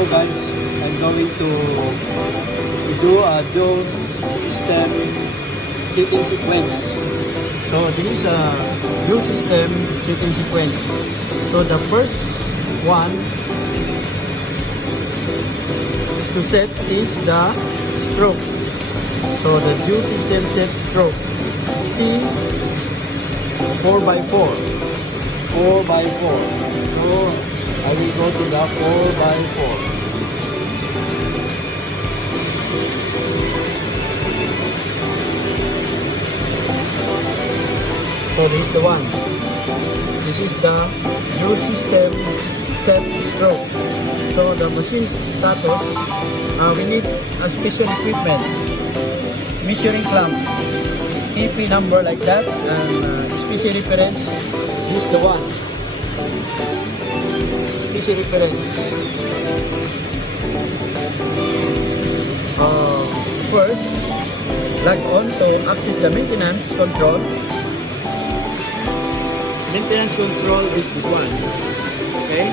now guys, I'm going to do a dual system setting sequence. So this is a dual system setting sequence. So the first one to set is the stroke. So the dual system set stroke C 4x4. 4x4. So I will go to the 4x4. So this is the one. This is the dual system set stroke. So the machine status, we need a special equipment, measuring clamp, TP number like that, and special reference. This is the one. Special reference. First, log on to access the maintenance control. Maintenance control is this one. Okay.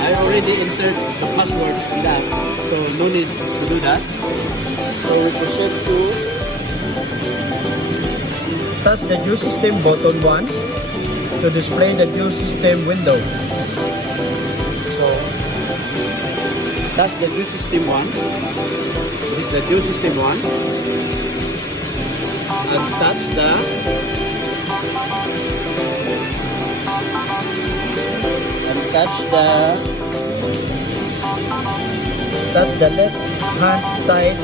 I already entered the password in that, so no need to do that. So we proceed to touch the dual system button 1 to display the dual system window. So that's the dual system 1. This is the dual system 1. And touch the left hand side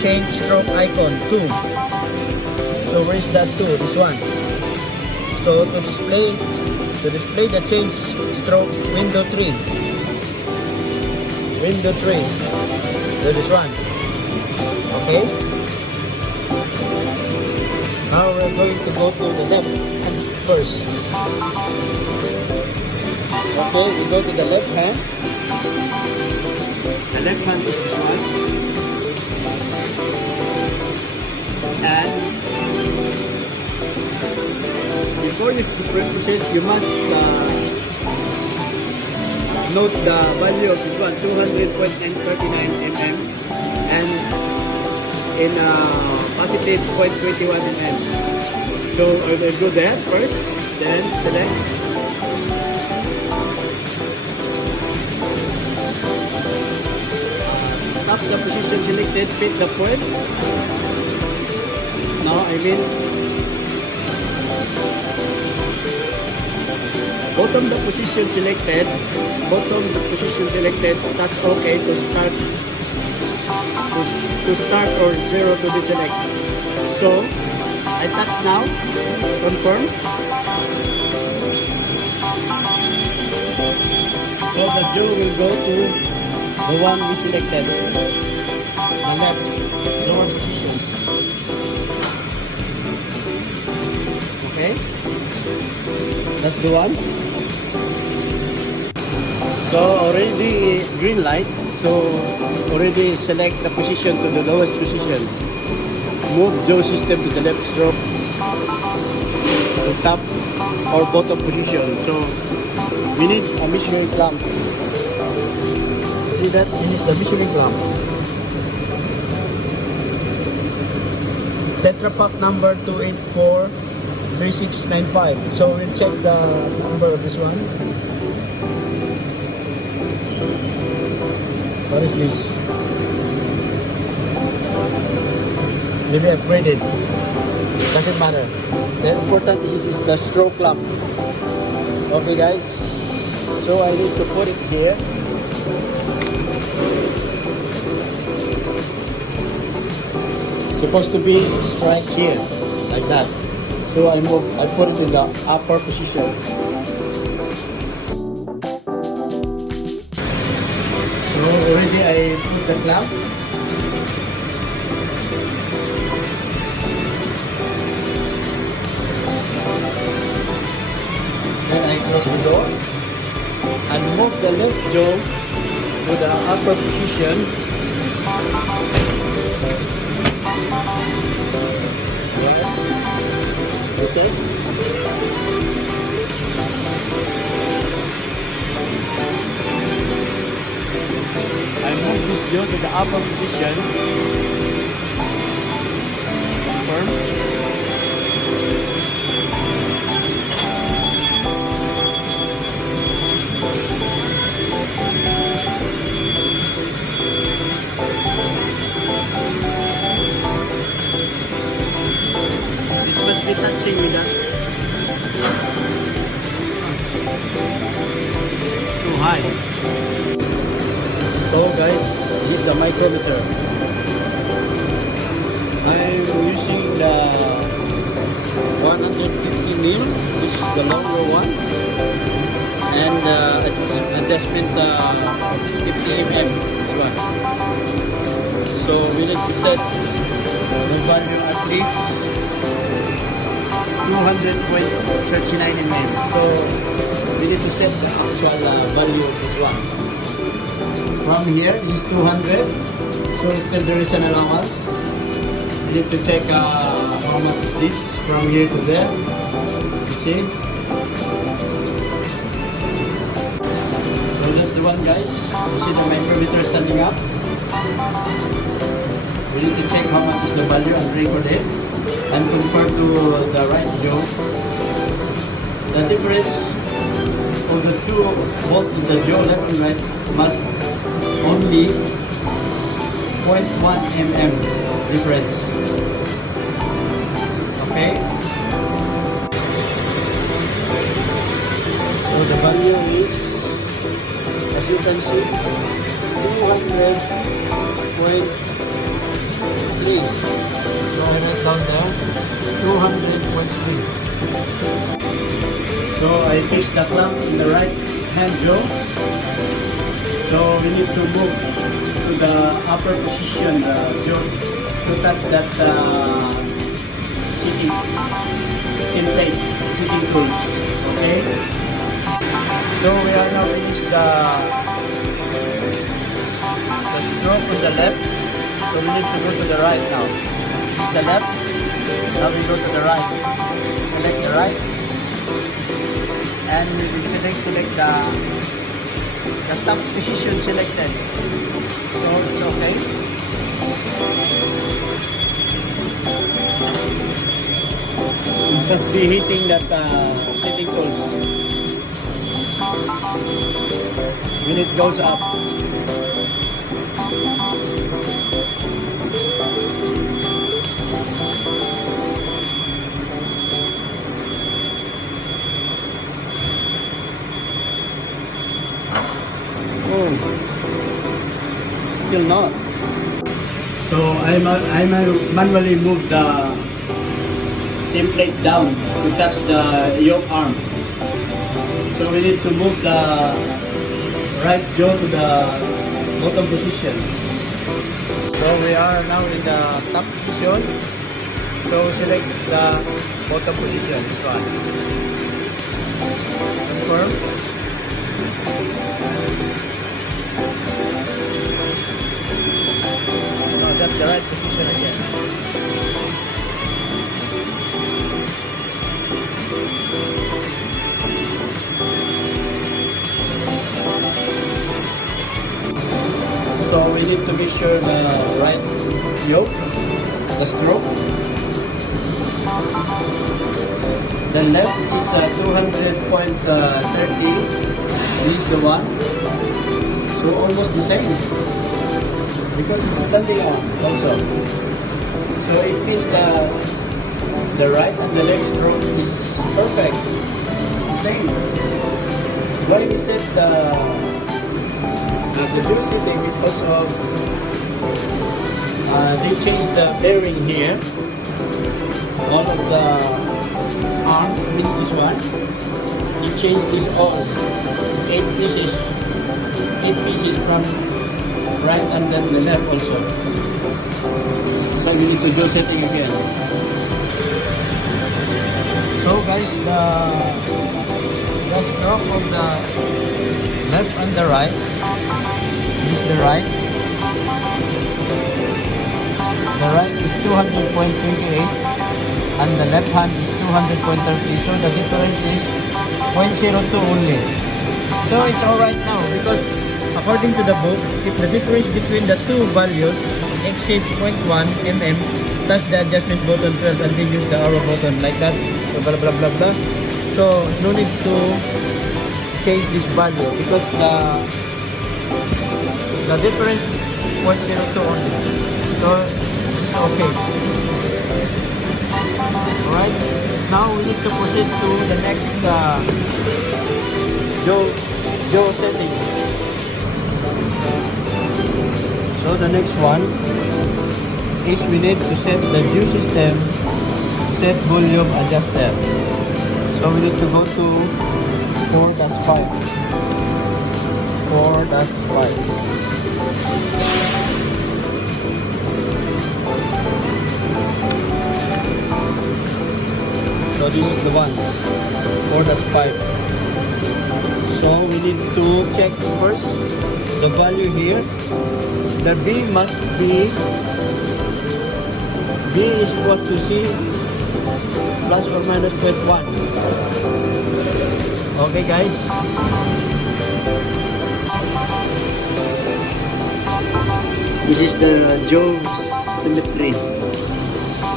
change stroke icon 2. So where is that 2? This one. So to display the change stroke window 3. Window 3. So this one. Okay. Now we're going to go to the left hand first. Okay, we go to the left hand. The left hand is this one. And before you proceed, you must note the value of this one, 200.39 mm, and in positive 0.21 mm. So I will go there first, then select. Tap the position selected, fit the point. Now I mean bottom the position selected, touch OK to start or 0 to deselect. So I touch now, confirm. So the jaw will go to the one we selected, the left lower position. Okay, that's the one. So already green light, so already select the position to the lowest position. Move jaw system to the left stroke to top or bottom position. So we need a measuring clamp. See that? This is the measuring clamp. Tetra Pak number 2843695. So we'll check the number of this one. What is this? Maybe upgraded. Doesn't matter. The important is the stroke clamp. Okay guys. So I need to put it here. Supposed to be strike here, like that. So I put it in the upper position. So already I put the clamp. Then I close the door and move the left jaw to the upper position. Okay. Due to the upper position. Confirm. It must be touching with that. Too high. So guys, this is a micrometer. I'm using the 150 mil, which is the longer one, and adjustment 50 mm. This one. So we need to set the value at least 200.39 mm. So we need to set the actual value of this one. From here is 200. So still there is an allowance. We need to check how much is this from here to there. You see? So that's the one, guys. You see the micrometer standing up. We need to check how much is the value and record it and compare to the right jaw. The difference of the two bolts in the jaw, left and right, must only 0.1 mm difference. Okay? So the value is, as you can see, 200.3. So I write down there, 200.3. So I fix the clamp in the right hand jaw. So we need to move to the upper position, jaw, to touch that sitting plate, sitting tools. Okay? So we are now finished the stroke on the left. So we need to go to the right now. This is the left. Now we go to the right. Select the right. And we will select the stamp position selected. So it's okay. We'll just be hitting that sitting tools. When it goes up. Still not. So I manually move the template down to touch the yoke arm. So we need to move the right jaw to the bottom position. So we are now in the top position. So select the bottom position. This one. Confirm. That's the right position again. So we need to be sure the right yoke, the stroke. The left is 200.30. This is the one. So almost the same. Because it's standing on also. So it means the right and the left stroke is perfect. It's the same. Why we set the velocity because of they changed the bearing here. All of the arm means this one. They changed this all 8 pieces. 8 pieces from right and then the left also. So we need to do setting again. So guys, the stroke of the left and the right. This is the right. The right is 200.28 and the left hand is 200.30. So the difference is 0.02 only. So it's alright now because according to the book, if the difference between the two values exceeds 0.1 mm, touch the adjustment button first and then use the arrow button like that. So blah blah blah blah. So no need to change this value because the difference is 0.02 only. So it's okay. Alright. Now we need to proceed to the next Joe setting. So the next one is we need to set the Joe system set volume adjuster. So we need to go to 4-5. 4-5. So this is the one, 4-5. So we need to check first the value here. The B must be, B is equal to C plus or minus 0.1. Okay guys. This is the Joe symmetry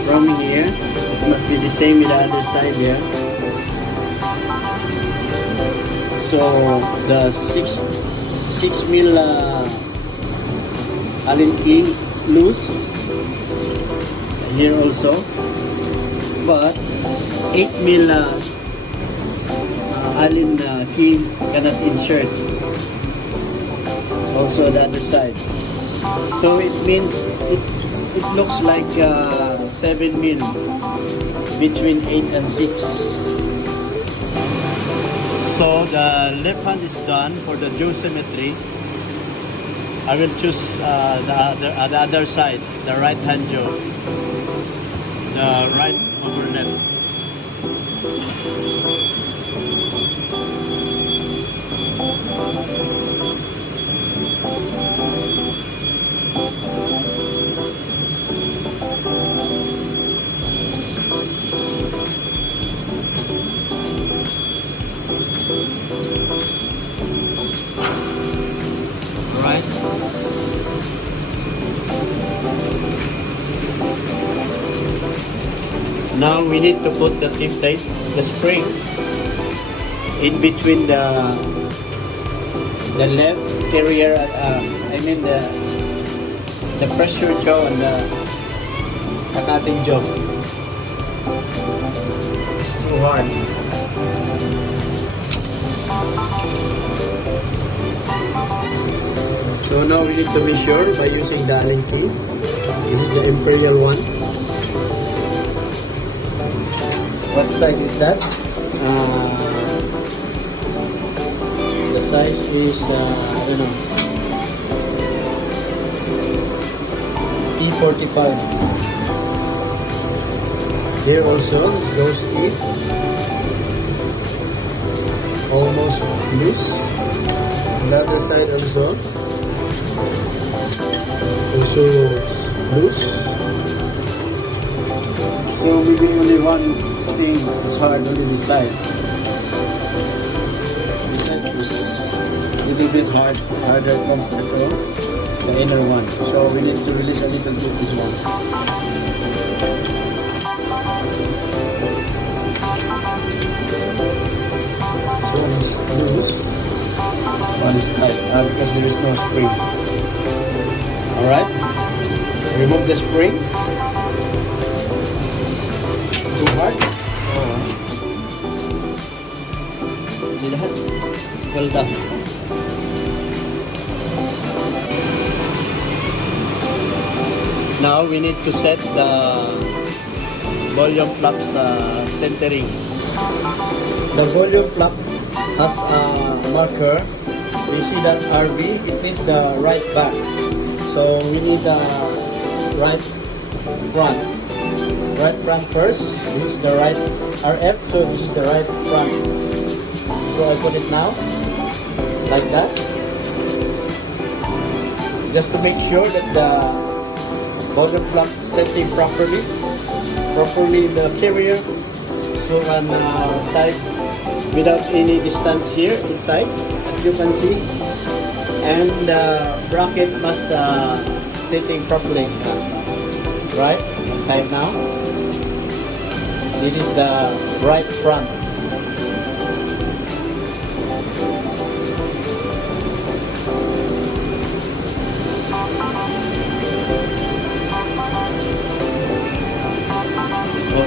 from here. It must be the same with the other side here. So the 6 mil Allen key loose here also, but 8 mil Allen key cannot insert. Also the other side. So it means it looks like 7 mil between 8 and 6. So the left hand is done for the Joe symmetry. I will choose the other side, the right hand Joe, the right over left. Alright. Now we need to put the tip plate, the spring, in between the left carrier, I mean the pressure jaw and the cutting jaw. It's too hard. So now we need to measure by using the Allen key. This is the imperial one. What size is that? The size is I don't know, E45. Here also goes E, almost loose. The other side also loose. So maybe only one thing is hard, only this side. This side is a little bit harder compared to the inner one. So we need to release a little bit this one. So one is loose, one is tight, because there is no spring. Alright, remove the spring. Too hard. See that? It's well done. Now we need to set the volume flaps centering. The volume flap has a marker. We see that RB, it means the right back. So we need the right front. Right front first. This is the right RF, so this is the right front. So I put it now, like that. Just to make sure that the volume flap setting properly in the carrier, so can tight without any distance here inside. As you can see, and the bracket must sitting properly. Right? Type now. This is the right front.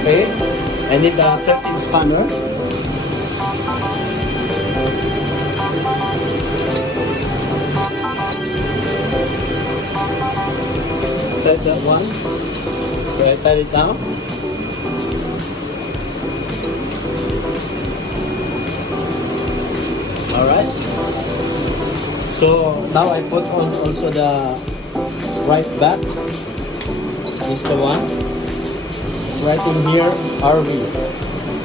Okay, I need a 13 spanner. Set that one. So I tie it down. Alright. So now I put on also the right back. This is the one. Right in here, RV.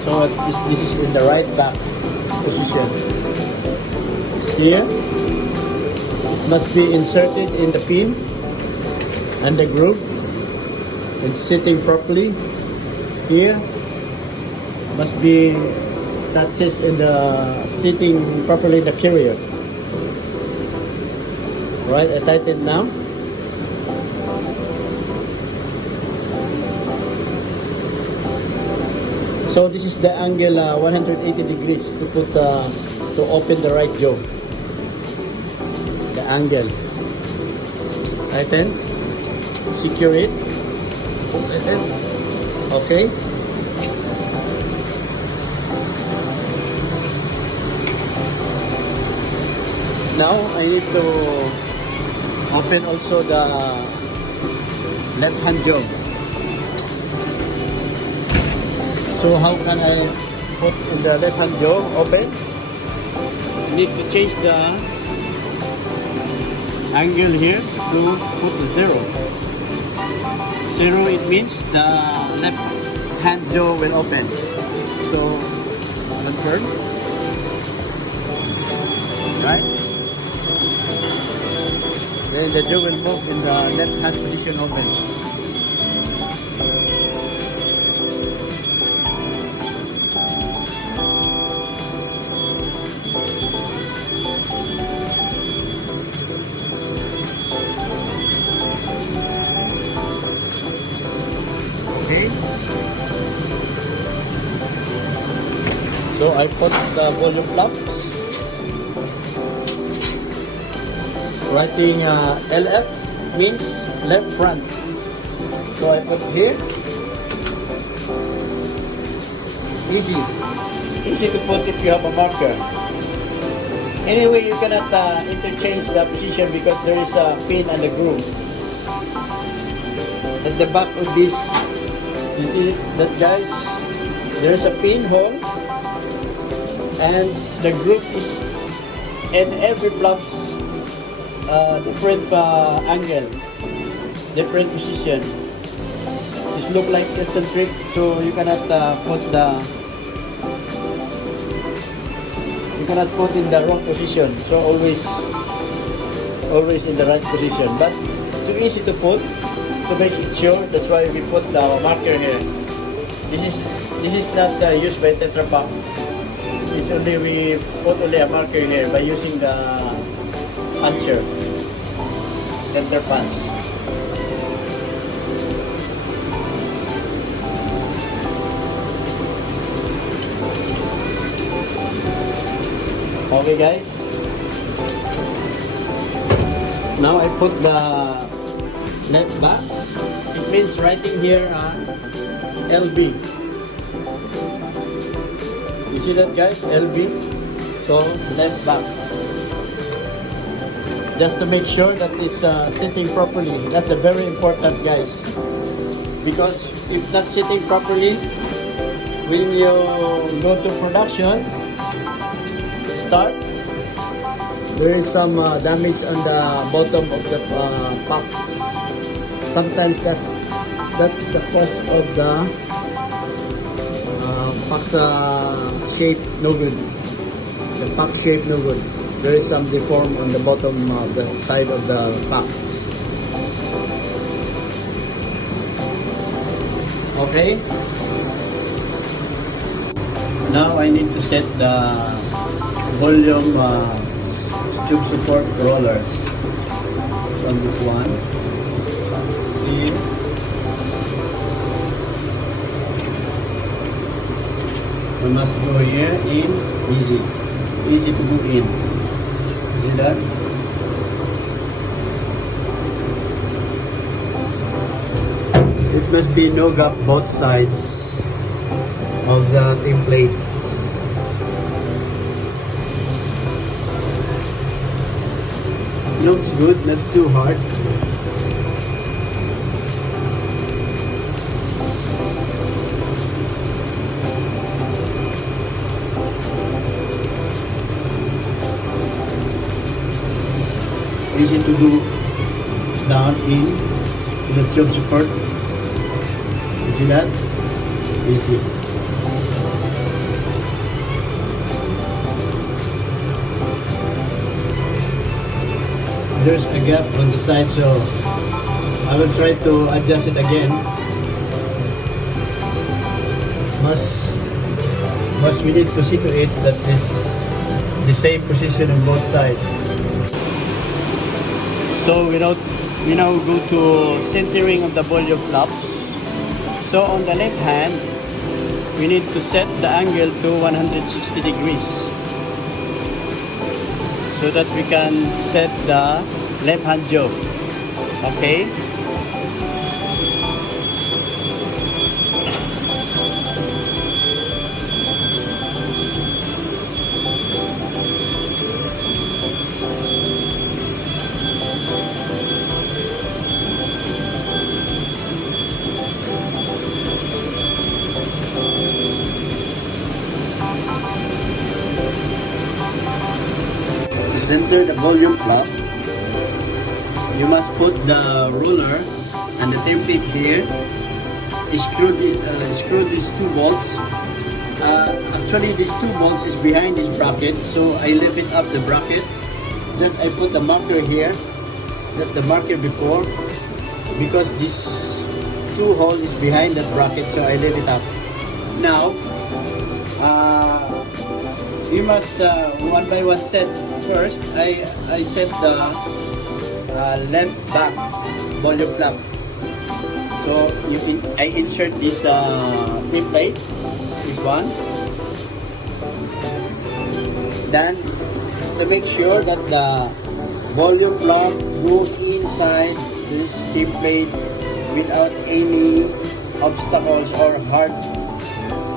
So this is in the right back position. Here, it must be inserted in the pin and the groove and sitting properly. Here, must be touches in the sitting properly the carrier. Right, I tighten now. So this is the angle 180 degrees to put to open the right jaw. The angle. Tighten. Secure it. Tighten. Okay. Now I need to open also the left hand jaw. So how can I put in the left hand jaw open? Need to change the angle here to put the 0. 0, it means the left hand jaw will open. So confirm. Right? Then the jaw will move in the left hand position open. Okay. So I put the volume flaps. Writing LF means left front. So I put here. Easy. Easy to put if you have a marker. Anyway, you cannot interchange the position because there is a pin and a groove. At the back of this, you see that, guys? There is a pinhole and the groove is in every flap different angle, different position. This look like eccentric, so you cannot put in the wrong position. So always in the right position. But it's too easy to put. To make it sure, that's why we put the marker here. This is not used by Tetra Pak. It's only we put only a marker here by using the puncher, center punch. Okay, guys. Now I put the left back. It means writing here LB. You see that, guys? LB. So left back. Just to make sure that it's sitting properly. That's very important, guys. Because if not sitting properly, when you go to production, start, there is some damage on the bottom of the packs. Sometimes that's the cause of the packs shape no good. The pack shape no good. There is some deform on the bottom of the side of the packs. Okay. Now I need to set the volume tube support rollers. From this one, in, we must go here in, easy to go in. See that? It must be no gap both sides of the templates. Looks good, that's too hard. Easy to do down in the tube support. You see that? Easy. There's a gap on the side, so I will try to adjust it again. Must we need to see to it that it's the same position on both sides. So we now go to centering of the volume flap. So on the left hand, we need to set the angle to 160 degrees so that we can set the left hand jaw. Okay? Center the volume flap, you must put the ruler and the template here. Screw these two bolts. Actually, these two bolts is behind this bracket, so I lift it up the bracket. Just I put the marker here. That's the marker before, because this two hole is behind that bracket, so I lift it up. Now, you must one by one set. First, I set the left back volume flap. So I insert this template, this one. Then to make sure that the volume flap goes inside this template without any obstacles or hard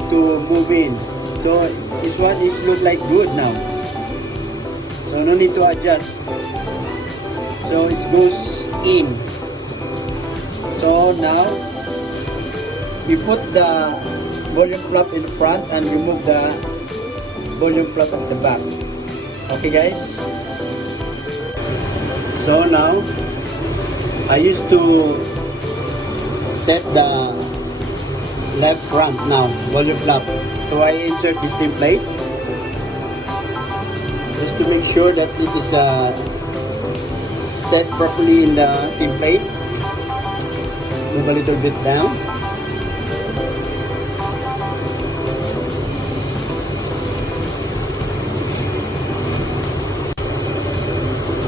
to move in. So this one is look like good now. So no need to adjust. So it goes in. So now we put the volume flap in front and remove the volume flap at the back. Okay guys? So now I used to set the left front now, volume flap. So I insert this template just to make sure that it is set properly in the template. Move a little bit down.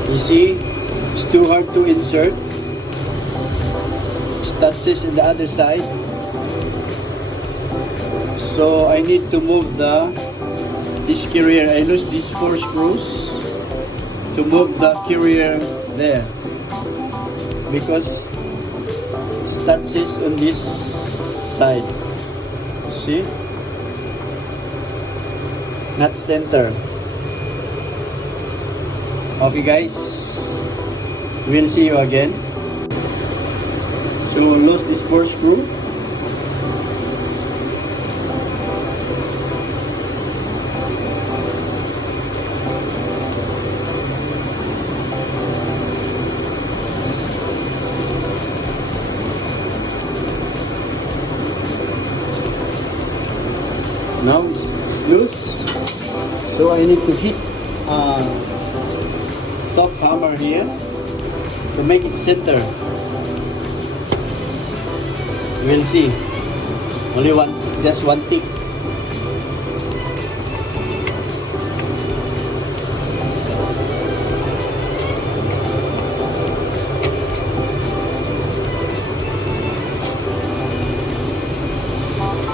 You see, it's too hard to insert. Touches in the other side. So I need to move this carrier. I lose these 4 screws to move the carrier there, because it touches on this side. See? Not center. Okay guys, we'll see you again. So lose this 4 screw. Now it's loose, so I need to hit a soft hammer here to make it center. We'll see. Only just one tick.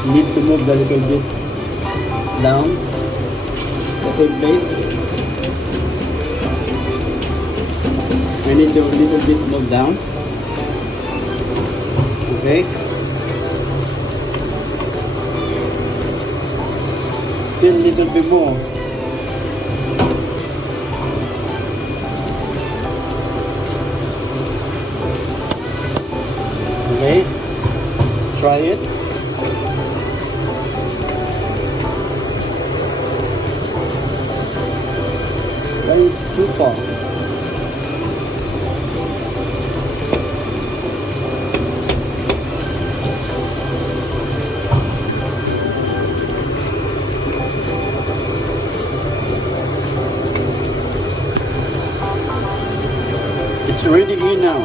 Need to move a little bit down the template. I need to a little bit move down. Okay. Still a little bit more. Okay. Try it. But it's too far. It's already in now.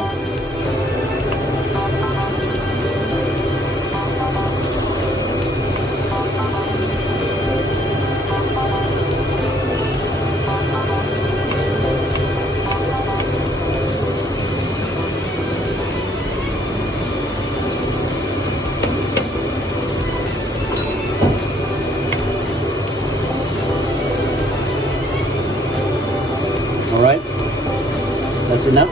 Alright, that's enough.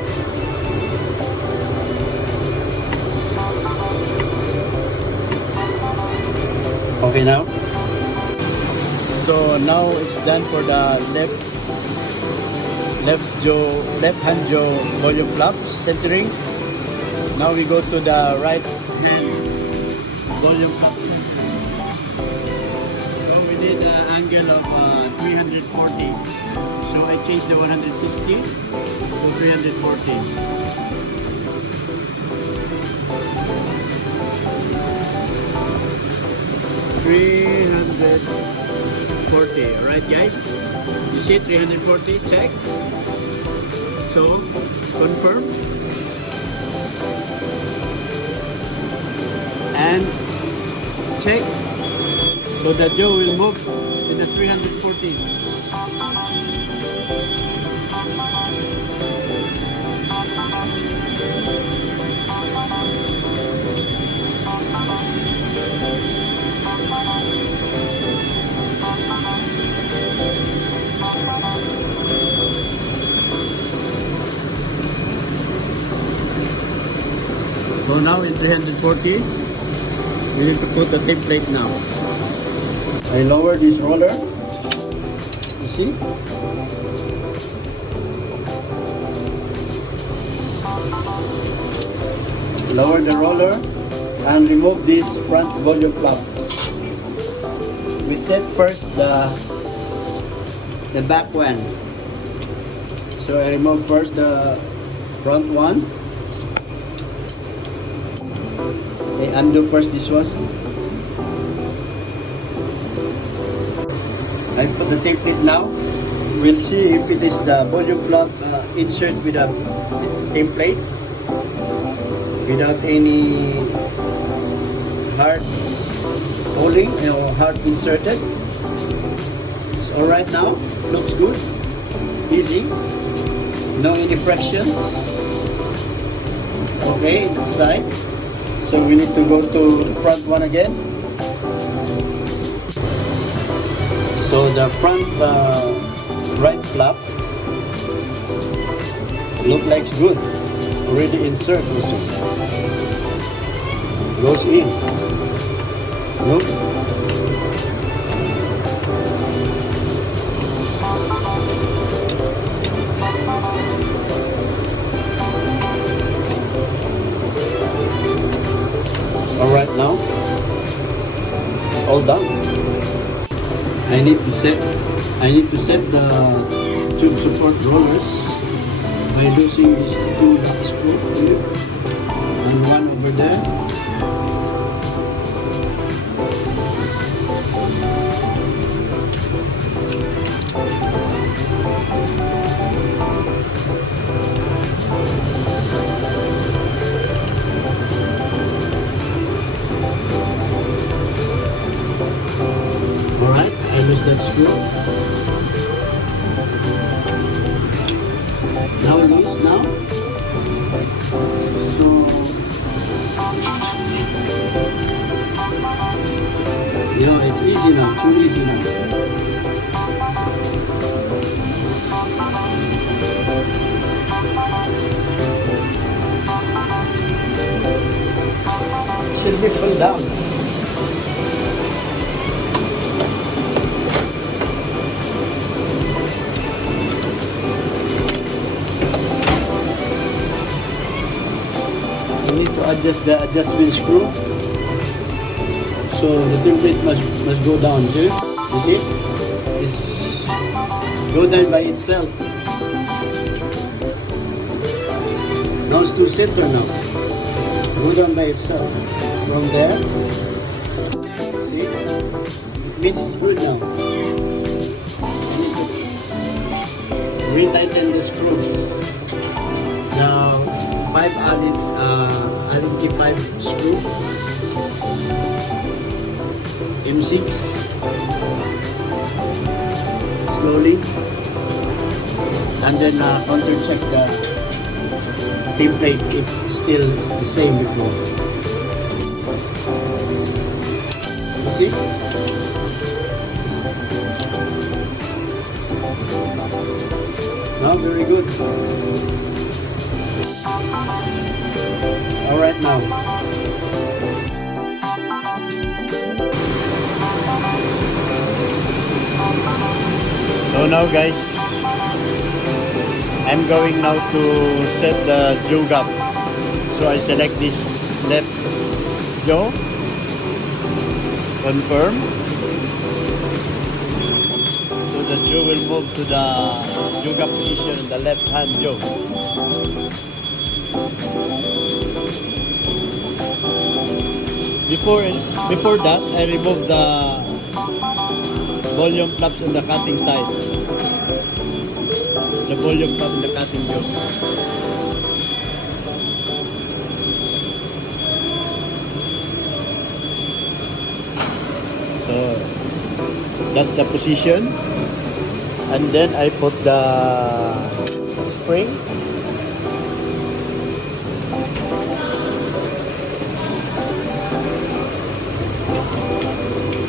Okay now. So now it's done for the left hand jaw volume flap centering. Now we go to the right hand volume flap. So we need an angle of 340. So I changed the 160 to 340. Right guys, you see 340, check. So confirm and check. So the jaw will move in the 340. So now in 340, we need to put the template now. I lower this roller. You see? Lower the roller and remove this front volume flap. We set first the back one. So I remove first the front one. I undo first this one. I put the template now. We'll see if it is the volume flap insert with a template without any hard holding or hard inserted. It's alright now. Looks good. Easy. No any friction. Okay, that side. So we need to go to the front one again. So the front right flap look like good. Already insert also. Goes in. Look. Alright now, it's all done. I need to set the tube support rollers by using these two screws here and one over there. Alright, I lose that screw. Now loose now. So You know, it's easy now, too easy now. Should be pulled down. You need to adjust the adjustment screw. So the template must go down, see? You see? It's go down by itself. Now it's to center now. Go down by itself. From there. See? It means it's good now. I need to retighten the screw. Now 5 Allen 5 screw. M6 slowly, and then counter check the template if still the same before. You see? Now very good. All right now. So now guys, I'm going now to set the jaw gap. So I select this left jaw, confirm. So the jaw will move to the jaw gap position in the left hand jaw. Before that, I remove the volume flaps on the cutting side. The volume flap in the cutting jaw. So that's the position. And then I put the spring.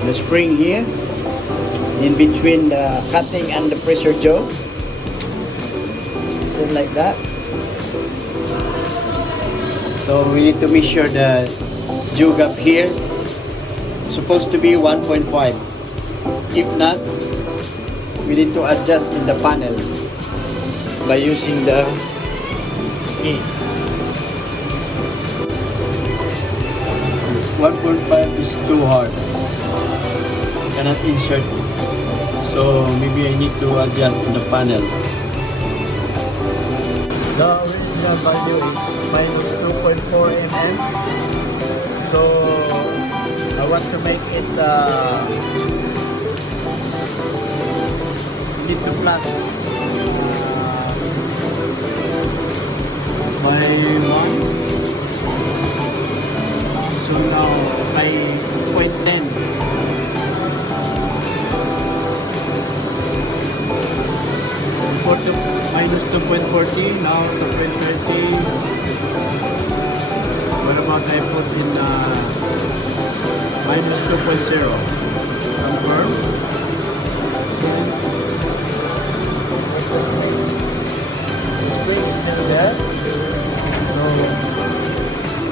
The spring here in between the cutting and the pressure jaw. Something like that. So we need to measure the jaw gap here. It's supposed to be 1.5. If not, we need to adjust in the panel by using the key. 1.5 is too hard. Cannot insert it. So maybe I need to adjust in the panel. The original value is minus 2.4 mm. So I want to make it little flat by 1. So now by 0.10. Minus 2.40, now 2.30. What about I put in minus 2.0? Confirm. Spring is still there. So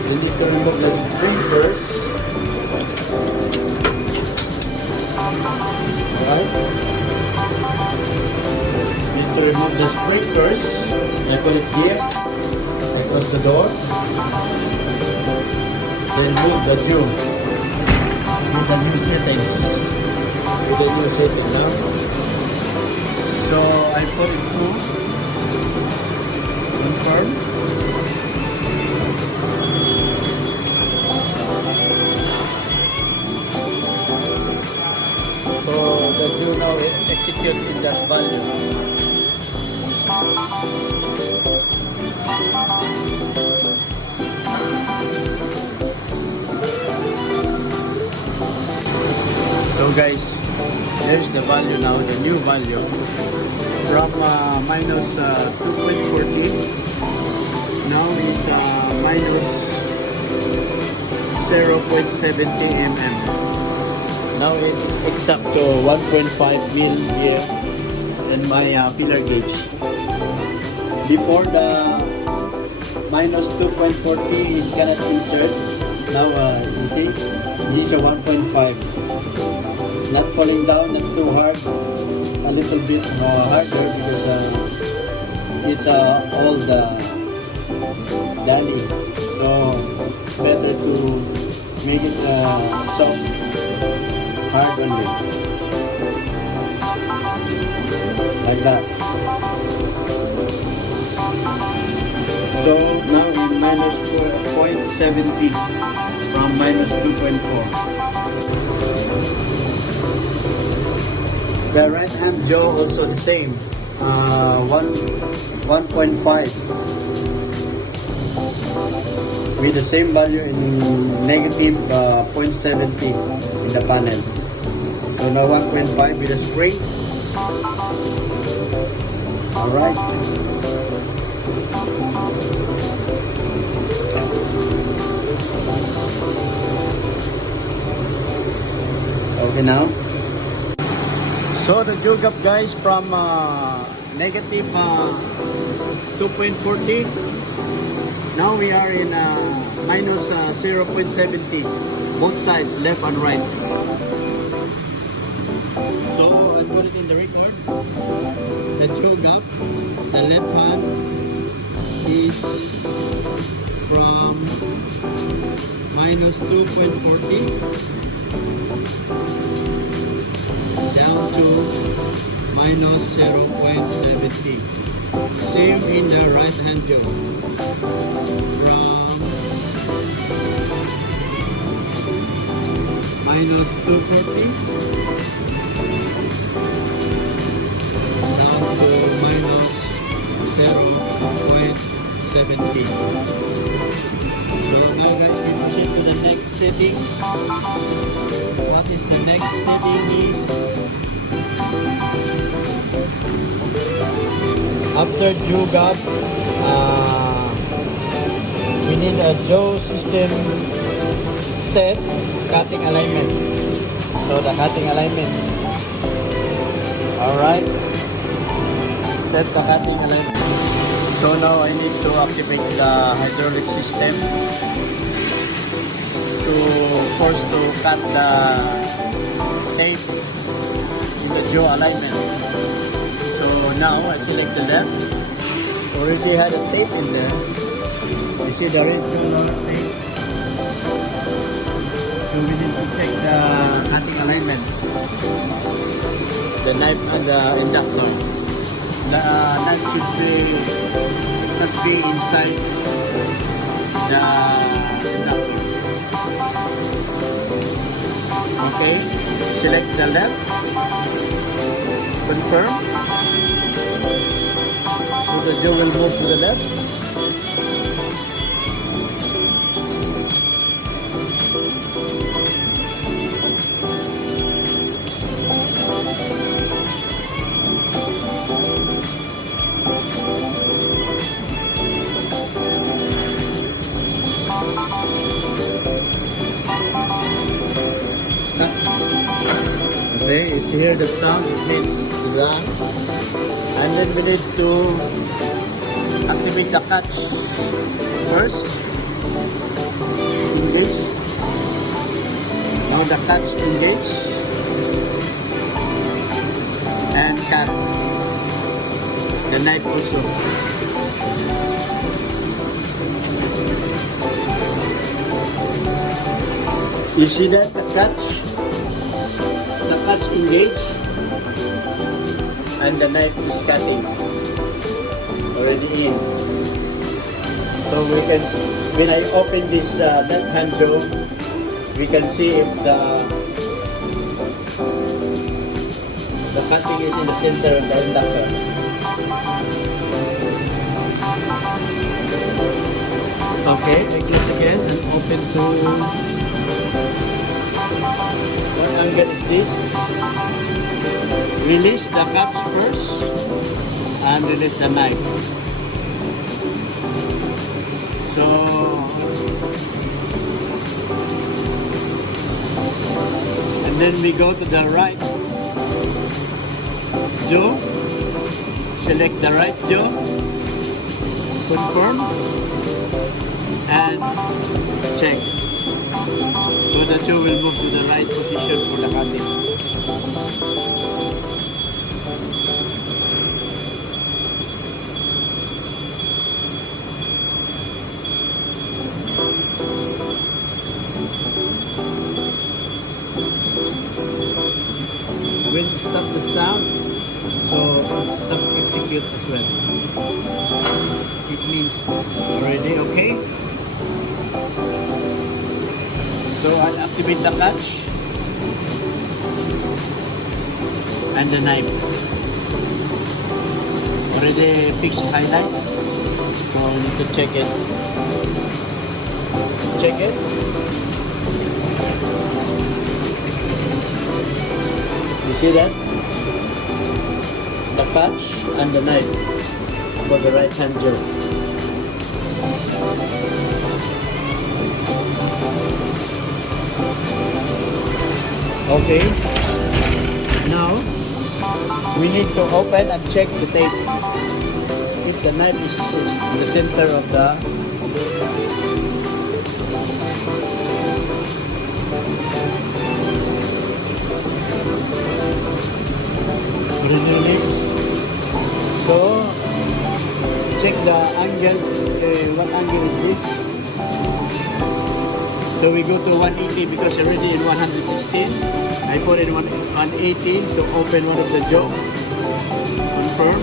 we need to remove the spring first. Right? To remove the spring first, I put it here, I close the door, then move the jaw with the new settings, now. So I put it through, confirm. So the jaw now is executed in that value. So guys, here's the value now, the new value from minus 2.40 now is minus 0.70 mm. Now it's up to 1.5 mil here in my filler gauge. Before the minus 2.40 is cannot insert. Now you see, this is a 1.5. Not falling down, that's too hard. A little bit more harder because it's all the daly. So better to make it soft, hard only. Like that. So now in minus 0.70 from minus 2.4. The right hand jaw also the same, 1.5 with the same value in negative 0.70 in the panel. So now 1.5 with a spring. Alright. Okay now. So the jug up guys from negative 2.40. Now we are in minus 0.70. Both sides, left and right. So I put it in the record. The jug up, the left hand is from minus 2.40 down to minus 0.70. Same in the right hand jaw. From minus 240 down to minus 0.70. So now guys, we proceed to the next setting. What is the next setting is after jug up, we need a jaw system set cutting alignment. So the cutting alignment. Alright. Set the cutting alignment. So now I need to activate the hydraulic system to force to cut the tape in the jaw alignment. So now I select the left. Already had a tape in there. You see the red jaw tape. So we need to take the cutting alignment. The knife and the inductor. The knife should be, it must be inside the inductor. Okay, select the left, confirm, so the jaw will move to the left. Okay, is here the sound it needs to run, and then we need to activate the catch first. Engage. Now the catch engage and cut the knife also. You see that the catch engage and the knife is cutting already in. So we can, when I open this left hand jaw, we can see if the cutting is in the center of the inductor. Okay, I close again and open to what angle is this? Release the catch first and release the knife. So and then we go to the right jaw, select the right jaw, confirm, and check. So the jaw will move to the right position for the cutting. When stop the sound, so stop execute as well. It means already okay. So I'll activate the catch and the knife. Already fixed highlight, so I need to check it. Check it. You see that? The catch and the knife for the right hand jaw. Okay. Now we need to open and check the tape. If the knife is in the center of the So check the angle. What angle is this? So we go to 180 because already in 116. I put in 118 to open one of the jaw. Confirm.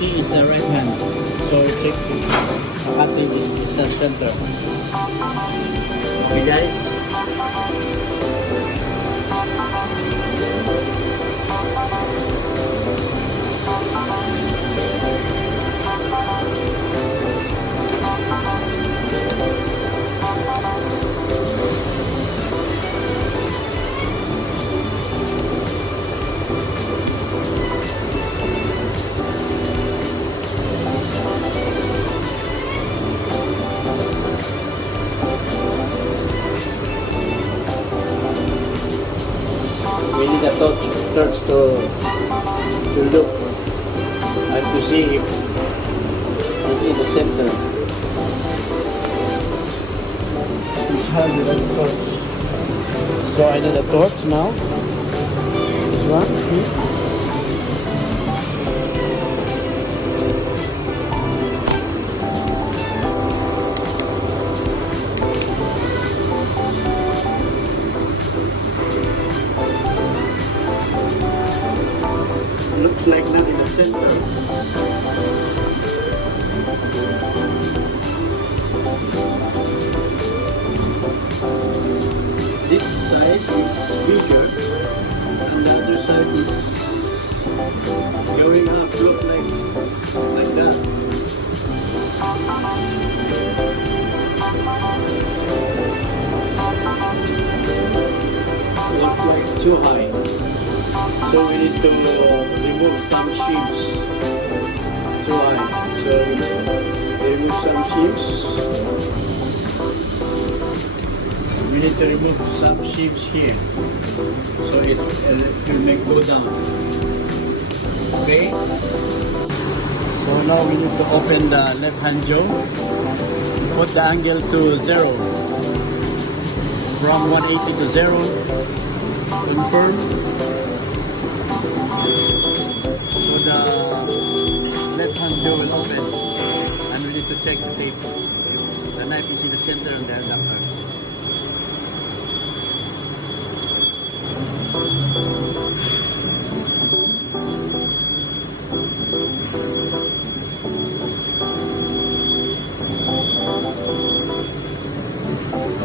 Is the right hand, so check cutting is the center. Okay guys, we need a torch to look and to see if it's in the center. It's hard with a torch. So I need a torch now. This one, please. Looks like not in the center. This side is bigger and the other side is going up, look like that. Looks like too high. So we need to remove some sheaves. Too high. So remove some sheaves. We need to remove some sheaves here. So it will make go down. Okay. So now we need to open the left hand jaw. Put the angle to 0. From 180 to 0. Confirm. So the left hand jaw will open and we need to check the tape. The knife is in the center of the adapter.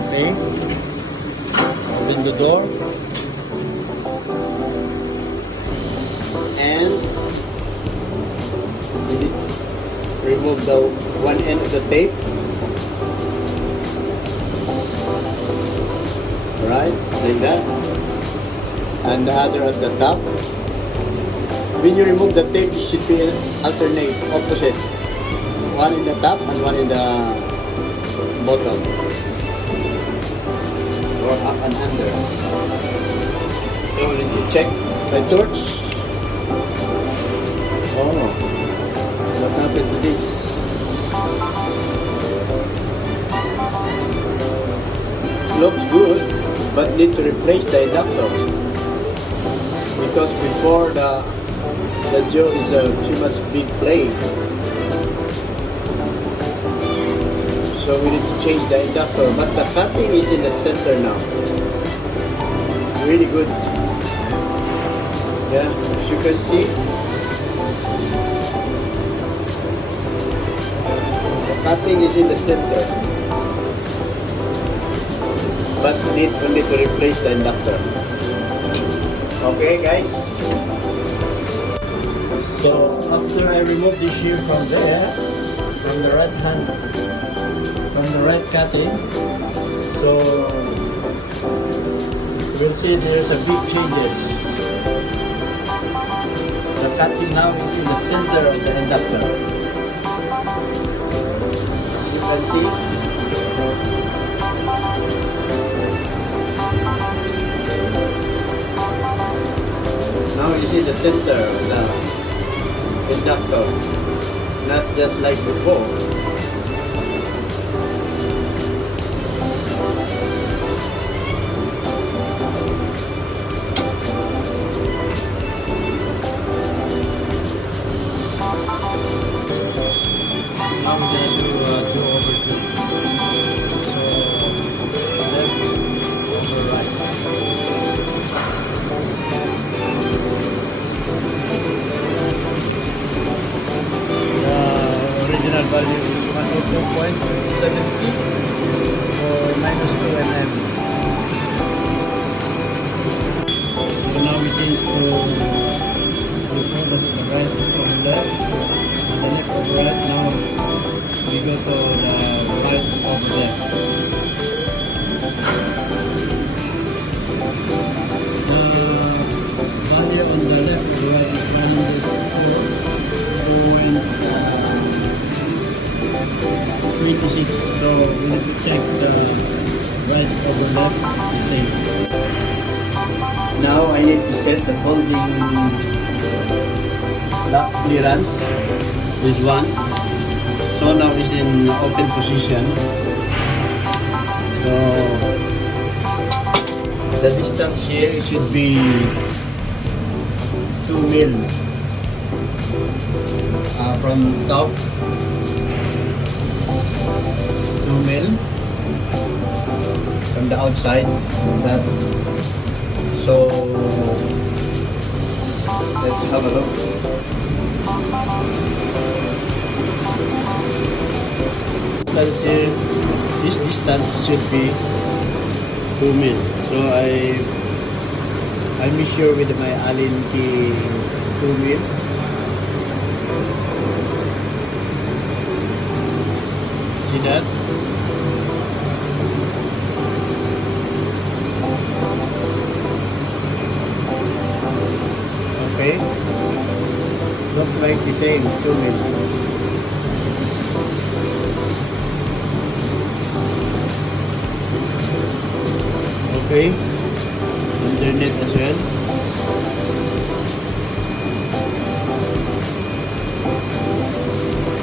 Okay, open the door and remove the one end of the tape. Right, like that. and the other at the top. When you remove the tape, it should be alternate, opposite. One in the top and one in the bottom. Or up and under. So we need to check by torch. Oh, what happened to this? Looks good, but need to replace the inductor because before the jaw is too much big plate, so we need to change the inductor. But the cutting is in the center now. Really good. Yeah, as you can see, the cutting is in the center. But need only to replace the inductor. Okay guys. So after I remove the shear from there, from the right hand, from the right cutting, so we'll see there's a big changes. The cutting now is in the center of the inductor. You can see. Now you see the center of the inductor, not just like before. Now we're going to do over two. So left over right. Original value is 102.70 or minus 2 mm. So now we change to the right from left, and the left over right. Now we go to the right over left. The value on the left is 26, so we need to check the right over left the same. Now I need to set the holding lock clearance, this one. So now it's in open position. So the distance here it should be 2 mil from top. 2 mil from the outside. That. So let's have a look. Distance here, this distance should be 2 mil. So I measure with my Allen key 2 mil. See that? Okay. Look like the same, 2 mil. Okay. Underneath as well.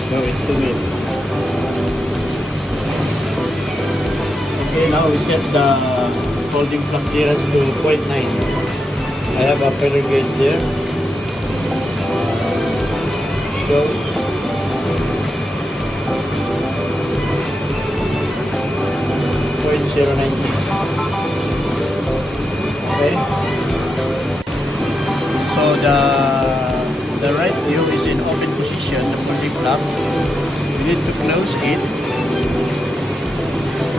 So it's 2 mil. Okay, now we set the holding plug clearance to 0.9. I have a pedal gauge there. So 0.090. Okay. So the right view is in open position, the holding plug. You need to close it.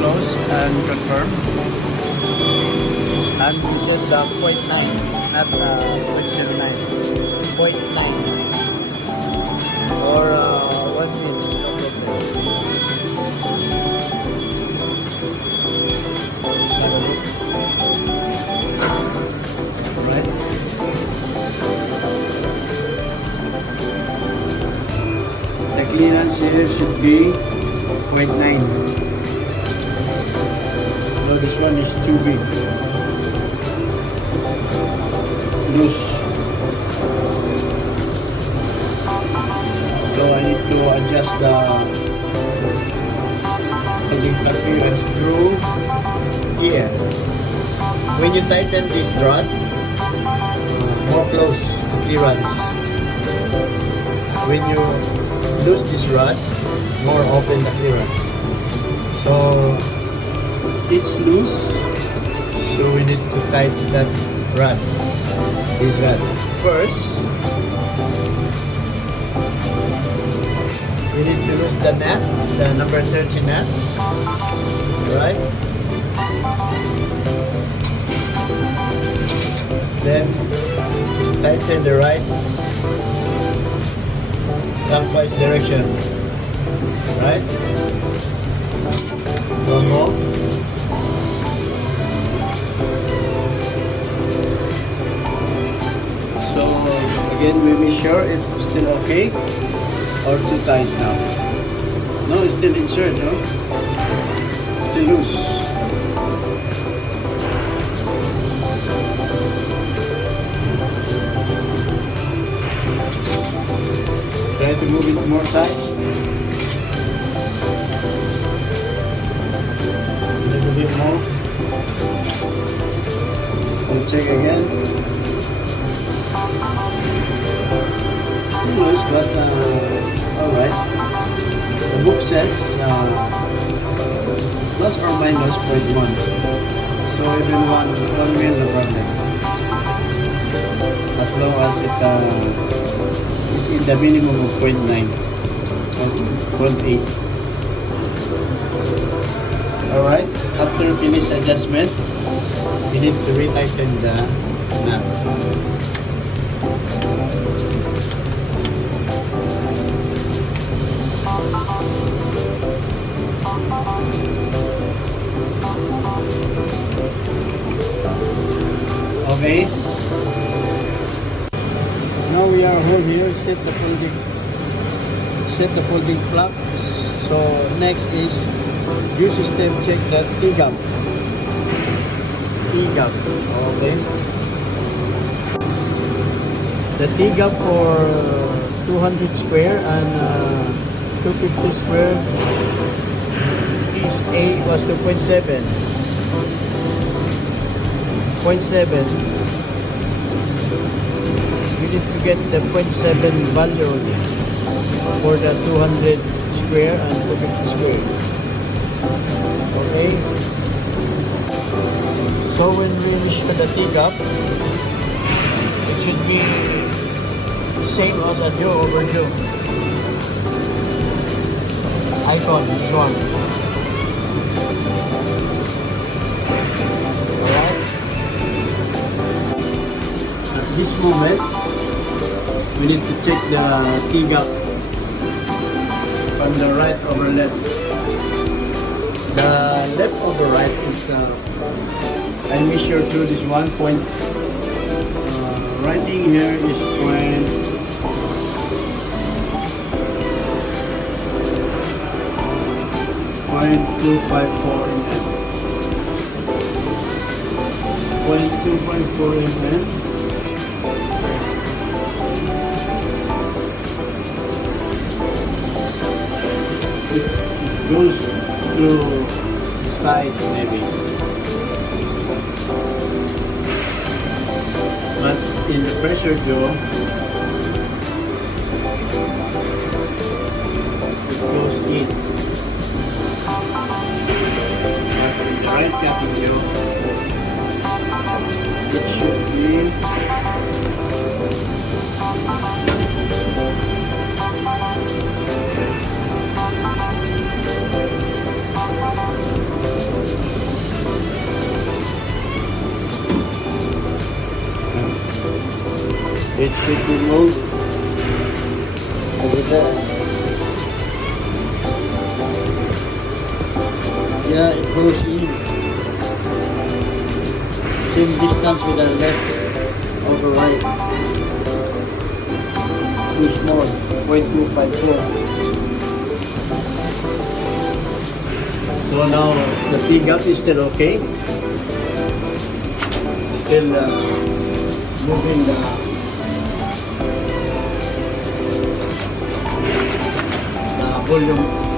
Close and confirm, and we set the 0.9, not 0.09, 0.9 or 1 minute. Right. should be 0.9. So this one is too big. Loose. So I need to adjust the holding clearance screw here. When you tighten this rod, more close to clearance. When you loose this rod, more open the clearance. So it's loose, so we need to tighten that rod. This rod. First, we need to loose the nut, the number 30 nut. Right? Then tighten the right clockwise direction. Right? One more. So again, we make sure it's still okay or too tight now. No, it's still insert, no? Still loose. Try to move it more tight. A little bit more. We'll check again. Loose, but alright. The book says plus or minus 0.1. So even one mil, no problem. As long as it is in the minimum of 0.9 or 0.8. Alright, after finish adjustment, we need to retighten the nut. Okay. Now we are home here, set the folding flap. So next is gear system, check the T-gap. Okay. The T-gap for 200 square and 250 square is A was 2.7. 0.7. We need to get the 0.7 value for the 200 square and 250 square. Okay. So when we reach the T-gap, it should be same as a due over due. Icon, this one. Alright. At this moment, we need to check the T-gap from the right over left. The left over right is I measure through this 1 point. Writing here is 0.254 mm. 0.254 mm. It goes to side maybe, but in the pressure jaw it goes in. But in the right cutting jaw it should be it should be moved over there. Yeah, it goes in. Same distance with the left over right. Too small, 0.254. So now the T-gap is still okay. Still moving the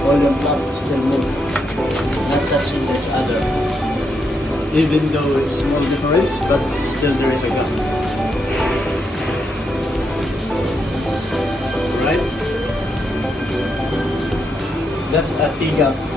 volume knob still moving, not touching each other. Even though it's small difference, but still there is a gap. Right? That's a T-gap.